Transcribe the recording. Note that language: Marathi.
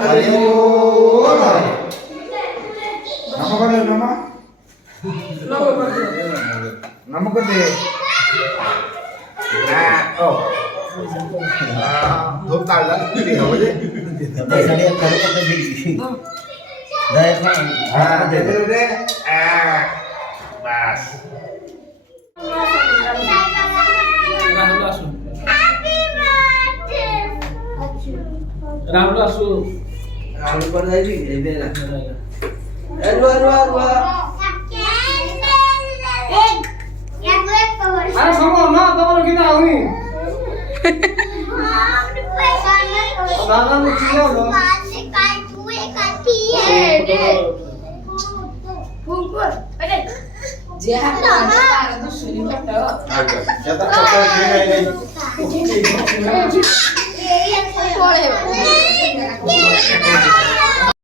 हरि बोल नमो करे नमो नमो करते ओ धूप काढला किती हवे साडे 11 पर्यंत दिली दया हां देते रे बस राहुल असू राहुल पर जायची बेला अरे समोर ना तुम्हाला किती आवडी दादा मी चिल्लावलं जे